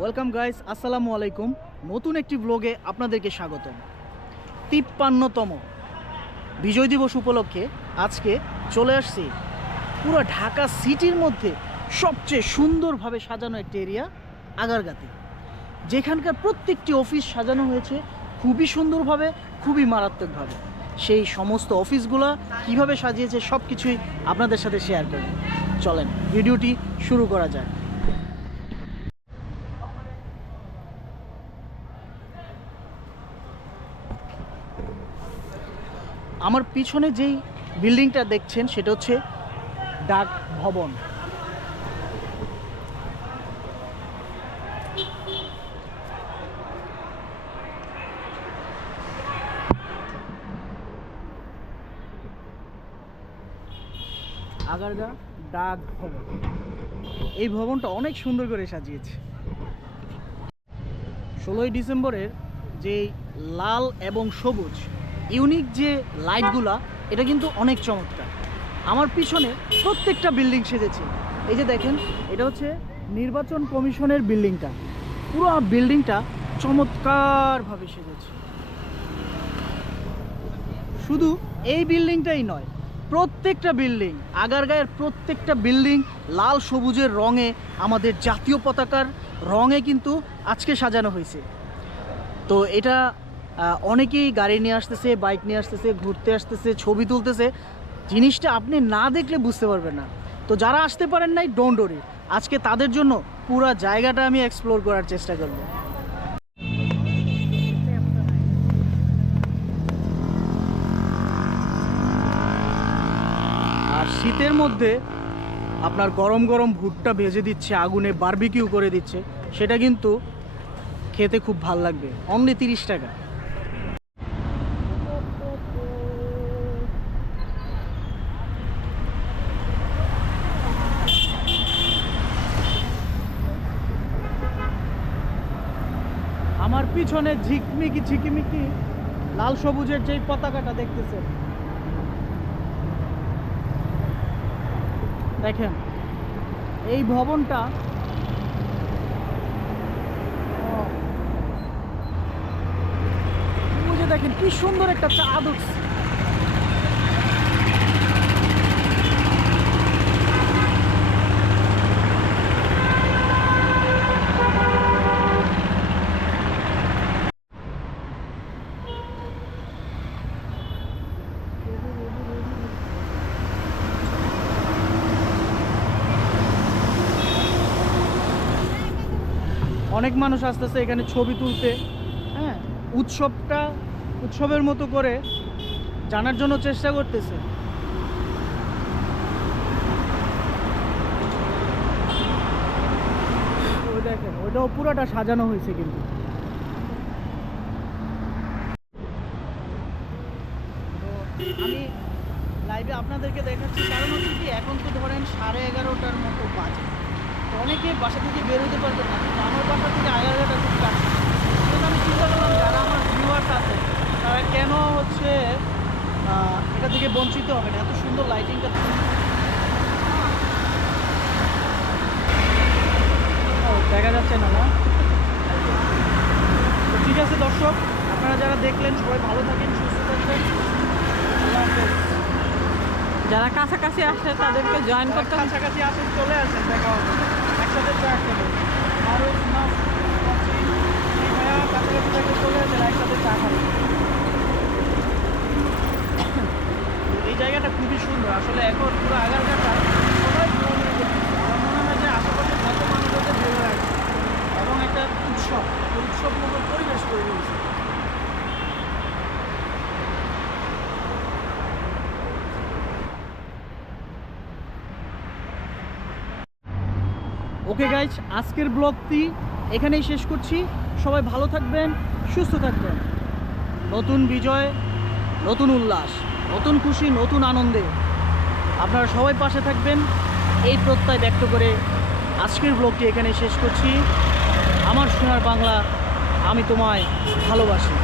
Welcome guys আসসালামু আলাইকুম নতুন একটি ব্লগে আপনাদেরকে স্বাগতম। তিপ্পান্নতম বিজয় দিবস উপলক্ষে আজকে চলে আসছি পুরো ঢাকা সিটির মধ্যে সবচেয়ে সুন্দরভাবে সাজানো একটি এরিয়া আগারগাতে। যেখানকার প্রত্যেকটি অফিস সাজানো হয়েছে খুবই সুন্দরভাবে, খুবই মারাত্মকভাবে। সেই সমস্ত অফিসগুলো কীভাবে সাজিয়েছে সব কিছুই আপনাদের সাথে শেয়ার করব। চলেন ভিডিওটি শুরু করা যায় আমার পিছনে যেই বিল্ডিংটা দেখছেন, সেটা হচ্ছে ডাক ভবন। আগারগা ডাক ভবন। এই ভবনটা অনেক সুন্দর করে সাজিয়েছে। ষোলোই ডিসেম্বরের যে লাল এবং সবুজ ইউনিক যে লাইটগুলা, এটা কিন্তু অনেক চমৎকার। আমার পিছনে প্রত্যেকটা বিল্ডিং সেজেছে। এই যে দেখেন, এটা হচ্ছে নির্বাচন কমিশনের বিল্ডিংটা। পুরো বিল্ডিংটা চমৎকারভাবে সেজেছে। শুধু এই বিল্ডিংটাই নয়, প্রত্যেকটা বিল্ডিং, আগারগাঁয়ের প্রত্যেকটা বিল্ডিং লাল সবুজের রঙে আমাদের জাতীয় পতাকার রঙে কিন্তু আজকে সাজানো হয়েছে। তো এটা অনেকেই গাড়ি নিয়ে আসতেছে, বাইক নিয়ে আসতেছে, ঘুরতে আসতেছে, ছবি তুলতেছে। জিনিসটা আপনি না দেখলে বুঝতে পারবেন না। তো যারা আসতে পারেন নাই ডোন্ট ওরি আজকে তাদের জন্য পুরো জায়গাটা আমি এক্সপ্লোর করার চেষ্টা করব। আর শীতের মধ্যে আপনার গরম গরম ভুট্টা ভেজে দিচ্ছে, আগুনে বারবিকিউ করে দিচ্ছে। সেটা কিন্তু খেতে খুব ভালো লাগবে। অনলি তিরিশ টাকা আমার পিছনে ঝিকমিকি ঝিকিমিকি লাল সবুজের যে পতাকাটা দেখতেছে। দেখেন, এই ভবনটা দেখেন কি সুন্দর একটা চাঁদ উঠছে অনেক মানুষ আসতেছে এখানে ছবি তুলতে হ্যাঁ? উৎসবটা, উৎসবের মতো করে জানার জন্য চেষ্টা করতেছে। ওই দেখেন, ওইটাও পুরোটা সাজানো হয়েছে কিন্তু। আমি লাইভে আপনাদেরকে দেখাচ্ছি, কারণ হচ্ছে কি, এখন তো ধরেন সাড়ে এগারোটার মতো বাজে। অনেকে বাসা থেকে বেরোতে পারবে না কিন্তু আমার বাসা থেকে আগারগাটা খুব কাছে কিন্তু আমি চিন্তা করলাম যারা আমার ভিউয়ার্স আছে তারা কেন হচ্ছে এটা থেকে বঞ্চিত হবে না? এত সুন্দর লাইটিংটা ও, দেখা যাচ্ছে না না? তো ঠিক আছে দর্শক আপনারা যারা দেখলেন সবাই ভালো থাকেন সুস্থ থাকবেন। যারা কাছাকাছি আসে তাদেরকে জয়েন করতে কাছাকাছি আসেন চলে আসেন দেখা হবে। একসাথে চা খাব। আরও মাছ এই ভাইয়া কাছাকাছি থেকে চলে চা খাব। এই জায়গাটা খুবই সুন্দর। আসলে এখন পুরো আগারগাটা সবাই ঘোরাঘুরি করতেছে আমার মনে হয় যে আশেপাশে যত মানুষ আছে বেরো রাখছে এবং একটা উৎসব উৎসব মতো পরিবেশ তৈরি হয়েছে ওকে গাইজ আজকের ব্লগটি এখানেই শেষ করছি। সবাই ভালো থাকবেন, সুস্থ থাকবেন। নতুন বিজয়, নতুন উল্লাস, নতুন খুশি, নতুন আনন্দে। আপনারা সবাই পাশে থাকবেন। এই প্রত্যয় ব্যক্ত করে আজকের ব্লগটি এখানে শেষ করছি। আমার সোনার বাংলা আমি তোমায় ভালোবাসি।